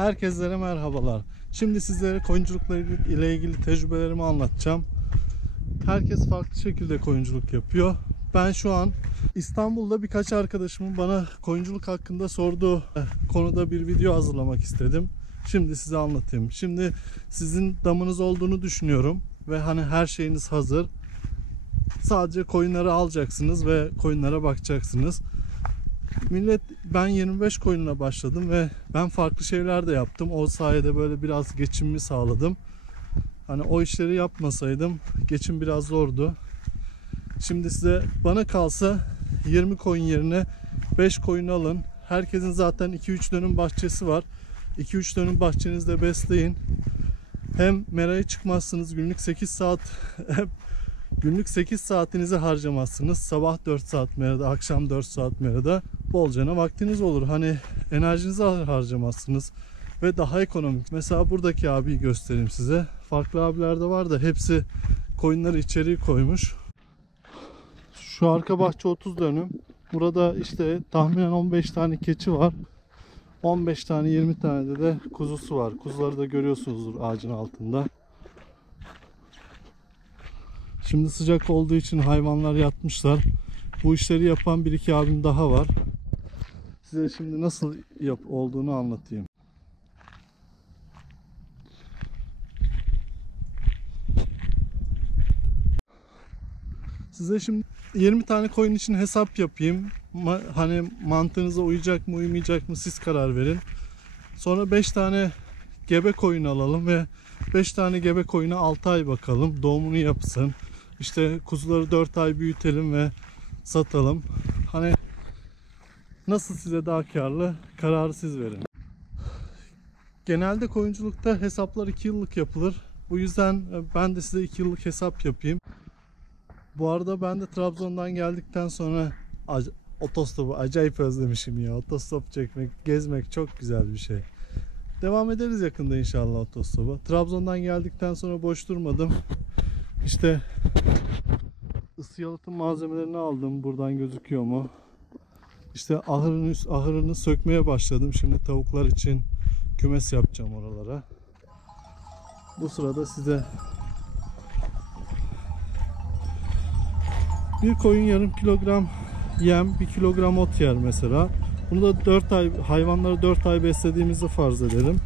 Herkese merhabalar. Şimdi sizlere koyunculukla ile ilgili tecrübelerimi anlatacağım. Herkes farklı şekilde koyunculuk yapıyor. Ben şu an İstanbul'da birkaç arkadaşımın bana koyunculuk hakkında sorduğu konuda bir video hazırlamak istedim. Şimdi size anlatayım. Şimdi sizin damınız olduğunu düşünüyorum ve hani her şeyiniz hazır. Sadece koyunları alacaksınız ve koyunlara bakacaksınız. Millet, ben 25 koyunla başladım ve ben farklı şeyler de yaptım. O sayede böyle biraz geçimimi sağladım. Hani o işleri yapmasaydım geçim biraz zordu. Şimdi size bana kalsa 20 koyun yerine 5 koyun alın. Herkesin zaten 2-3 dönüm bahçesi var. 2-3 dönüm bahçenizde besleyin. Hem meraya çıkmazsınız, günlük 8 saatinizi harcamazsınız. Sabah 4 saat merada, akşam 4 saat merada bolcana vaktiniz olur. Hani enerjinizi harcamazsınız ve daha ekonomik. Mesela buradaki abiyi göstereyim size. Farklı abiler de var da hepsi koyunları içeriye koymuş. Şu arka bahçe 30 dönüm. Burada işte tahminen 15 tane keçi var. 15 tane 20 tane de kuzusu var. Kuzuları da görüyorsunuzdur ağacın altında. Şimdi sıcak olduğu için hayvanlar yatmışlar. Bu işleri yapan bir iki abim daha var. Size şimdi nasıl olduğunu anlatayım. Size şimdi 20 tane koyun için hesap yapayım. Hani mantığınıza uyacak mı uymayacak mı siz karar verin. Sonra 5 tane gebe koyun alalım ve 5 tane gebe koyuna 6 ay bakalım. Doğumunu yapsın. İşte kuzuları 4 ay büyütelim ve satalım. Hani nasıl size daha karlı, kararı siz verin. Genelde koyunculukta hesaplar 2 yıllık yapılır. Bu yüzden ben de size 2 yıllık hesap yapayım. Bu arada ben de Trabzon'dan geldikten sonra otostopu acayip özlemişim ya. Otostop çekmek, gezmek çok güzel bir şey. Devam ederiz yakında inşallah otostopa. Trabzon'dan geldikten sonra boş durmadım. İşte ısı yalıtım malzemelerini aldım. Buradan gözüküyor mu? İşte ahırını sökmeye başladım. Şimdi tavuklar için kümes yapacağım oralara. Bu sırada size bir koyun yarım kilogram yem, 1 kilogram ot yer mesela. Bunu da 4 ay, hayvanları 4 ay beslediğimizi farz edelim.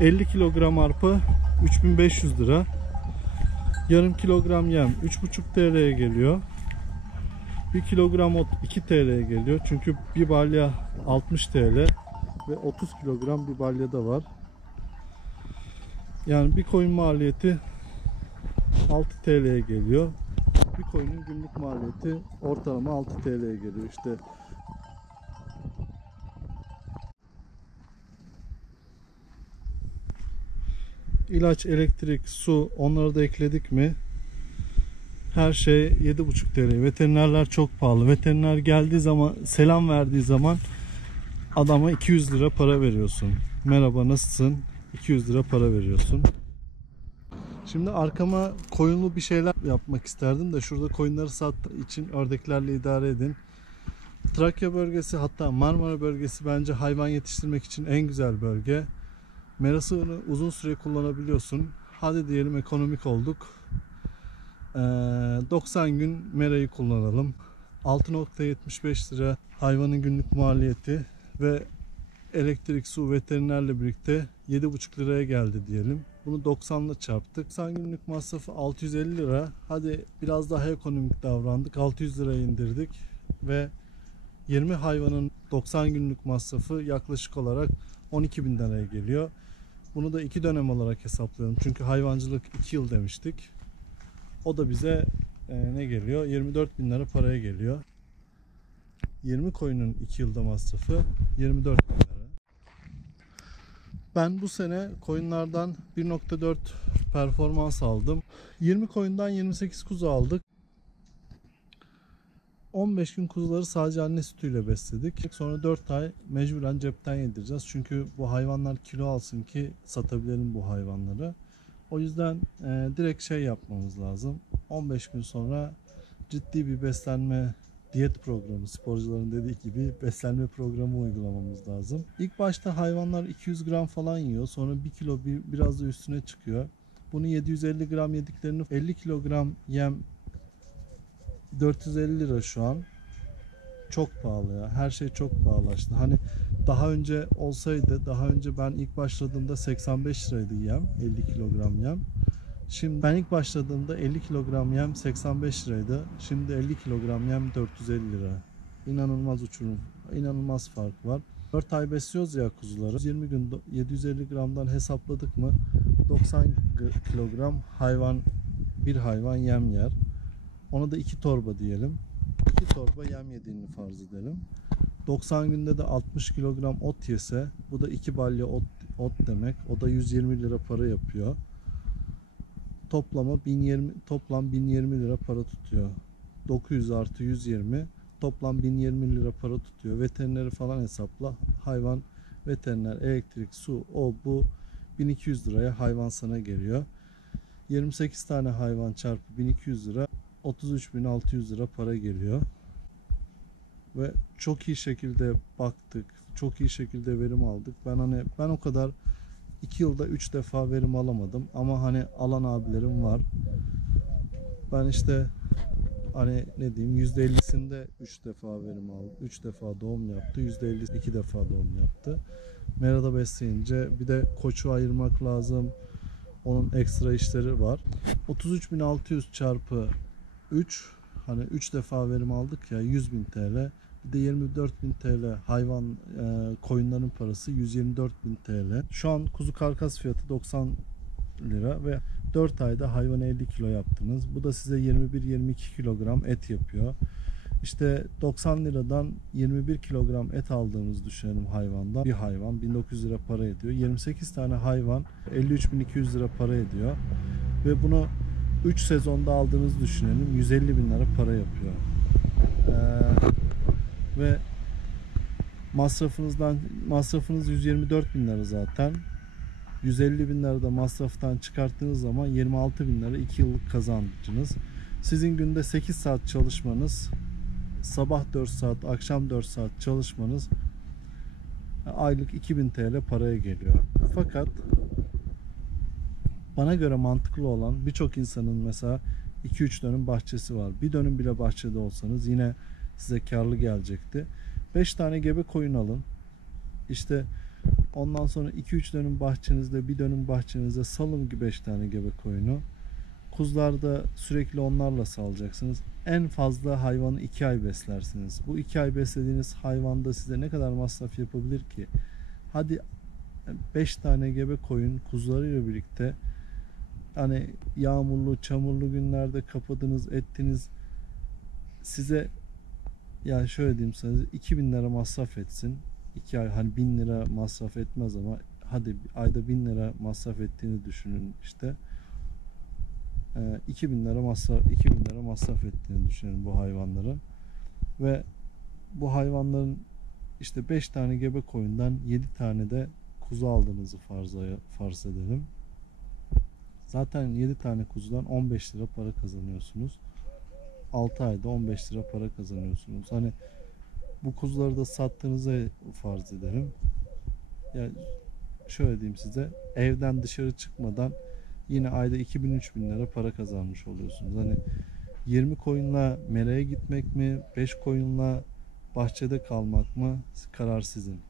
50 kilogram arpa 3500 lira. Yarım kilogram yem 3,5 TL'ye geliyor. 1 kilogram ot 2 TL'ye geliyor. Çünkü bir balya 60 TL ve 30 kilogram bir balya da var. Yani bir koyun maliyeti 6 TL'ye geliyor. Bir koyunun günlük maliyeti ortalama 6 TL'ye geliyor işte. İlaç, elektrik, su, onları da ekledik mi her şey 7,5 TL. Veterinerler çok pahalı. Veteriner geldiği zaman, selam verdiği zaman adama 200 lira para veriyorsun. Merhaba, nasılsın? 200 lira para veriyorsun. Şimdi arkama koyunlu bir şeyler yapmak isterdim de şurada koyunları sattığı için ördeklerle idare edin. Trakya bölgesi, hatta Marmara bölgesi bence hayvan yetiştirmek için en güzel bölge. Merasını uzun süre kullanabiliyorsun. Hadi diyelim ekonomik olduk. 90 gün merayı kullanalım. 6,75 lira hayvanın günlük maliyeti ve elektrik, su, veterinerle birlikte 7,5 liraya geldi diyelim. Bunu 90 ile çarptık. 90 günlük masrafı 650 lira. Hadi biraz daha ekonomik davrandık. 600 liraya indirdik ve 20 hayvanın 90 günlük masrafı yaklaşık olarak 12.000 liraya geliyor. Bunu da 2 dönem olarak hesaplıyorum. Çünkü hayvancılık 2 yıl demiştik. O da bize ne geliyor? 24.000 lira paraya geliyor. 20 koyunun 2 yılda masrafı 24.000 lira. Ben bu sene koyunlardan 1,4 performans aldım. 20 koyundan 28 kuzu aldık. 15 gün kuzuları sadece anne sütüyle besledik. Sonra 4 ay mecburen cepten yedireceğiz. Çünkü bu hayvanlar kilo alsın ki satabilelim bu hayvanları. O yüzden direkt şey yapmamız lazım. 15 gün sonra ciddi bir beslenme diyet programı, sporcuların dediği gibi beslenme programı uygulamamız lazım. İlk başta hayvanlar 200 gram falan yiyor. Sonra 1 kilo biraz da üstüne çıkıyor. Bunu 750 gram yediklerini 50 kilogram yem 450 lira şu an. Çok pahalı ya. Her şey çok pahalaştı. Hani daha önce olsaydı, daha önce ben ilk başladığımda 85 liraydı yem, 50 kilogram yem. Şimdi ben ilk başladığımda 50 kilogram yem 85 liraydı. Şimdi 50 kilogram yem 450 lira. İnanılmaz uçurum, inanılmaz fark var. 4 ay besliyoruz ya kuzuları. 20 gün 750 gramdan hesapladık mı 90 kilogram bir hayvan yem yer. Ona da 2 torba diyelim. 2 torba yem yediğini farz edelim. 90 günde de 60 kilogram ot yese, bu da 2 balya ot demek. O da 120 lira para yapıyor. Toplam 1020 lira para tutuyor. 900 artı 120 toplam 1020 lira para tutuyor. Veterineri falan hesapla. Hayvan, veteriner, elektrik, su, o bu 1200 liraya hayvan sana geliyor. 28 tane hayvan çarpı 1200 lira 33.600 lira para geliyor. Ve çok iyi şekilde baktık. Çok iyi şekilde verim aldık. Ben o kadar 2 yılda 3 defa verim alamadım. Ama hani alan abilerim var. Ben işte hani ne diyeyim %50'sinde 3 defa verim aldı. 3 defa doğum yaptı. %50'si 2 defa doğum yaptı. Merada besleyince bir de koçu ayırmak lazım. Onun ekstra işleri var. 33.600 çarpı 3, hani 3 defa verim aldık ya, 100.000 TL. Bir de 24.000 TL hayvan koyunların parası 124.000 TL. Şu an kuzu karkas fiyatı 90 lira ve 4 ayda hayvanı 50 kilo yaptınız. Bu da size 21-22 kilogram et yapıyor. İşte 90 liradan 21 kilogram et aldığımızı düşünelim hayvandan. Bir hayvan 1900 lira para ediyor. 28 tane hayvan 53.200 lira para ediyor. Ve bunu 3 sezonda aldığınızı düşünelim. 150.000 lira para yapıyor. Ve masrafınız 124.000 lira zaten. 150.000 lira da masraftan çıkarttığınız zaman 26.000 lira 2 yıllık kazancınız. Sizin günde 8 saat çalışmanız, sabah 4 saat, akşam 4 saat çalışmanız aylık 2000 TL paraya geliyor. Fakat bana göre mantıklı olan, birçok insanın mesela 2-3 dönüm bahçesi var. Bir dönüm bile bahçede olsanız yine size karlı gelecekti. 5 tane gebe koyun alın. İşte ondan sonra 2-3 dönüm bahçenizde, bir dönüm bahçenizde salın 5 tane gebe koyunu. Kuzularda sürekli onlarla salacaksınız. En fazla hayvanı 2 ay beslersiniz. Bu 2 ay beslediğiniz hayvanda size ne kadar masraf yapabilir ki? Hadi 5 tane gebe koyun kuzularıyla birlikte, hani yağmurlu, çamurlu günlerde kapadınız, ettiniz, size yani şöyle diyeyim sana, 2000 lira masraf etsin. 2 ay hani 1000 lira masraf etmez ama hadi ayda 1000 lira masraf ettiğini düşünün işte. 2000 lira masraf ettiğini düşünün bu hayvanların. Ve bu hayvanların işte 5 tane gebe koyundan 7 tane de kuzu aldığınızı farz edelim. Zaten 7 tane kuzudan 15 lira para kazanıyorsunuz. 6 ayda 15 lira para kazanıyorsunuz. Hani bu kuzuları da sattığınızı farz edelim. Yani şöyle diyeyim size, evden dışarı çıkmadan yine ayda 2000-3000 lira para kazanmış oluyorsunuz. Hani 20 koyunla meraya gitmek mi, 5 koyunla bahçede kalmak mı, karar sizin.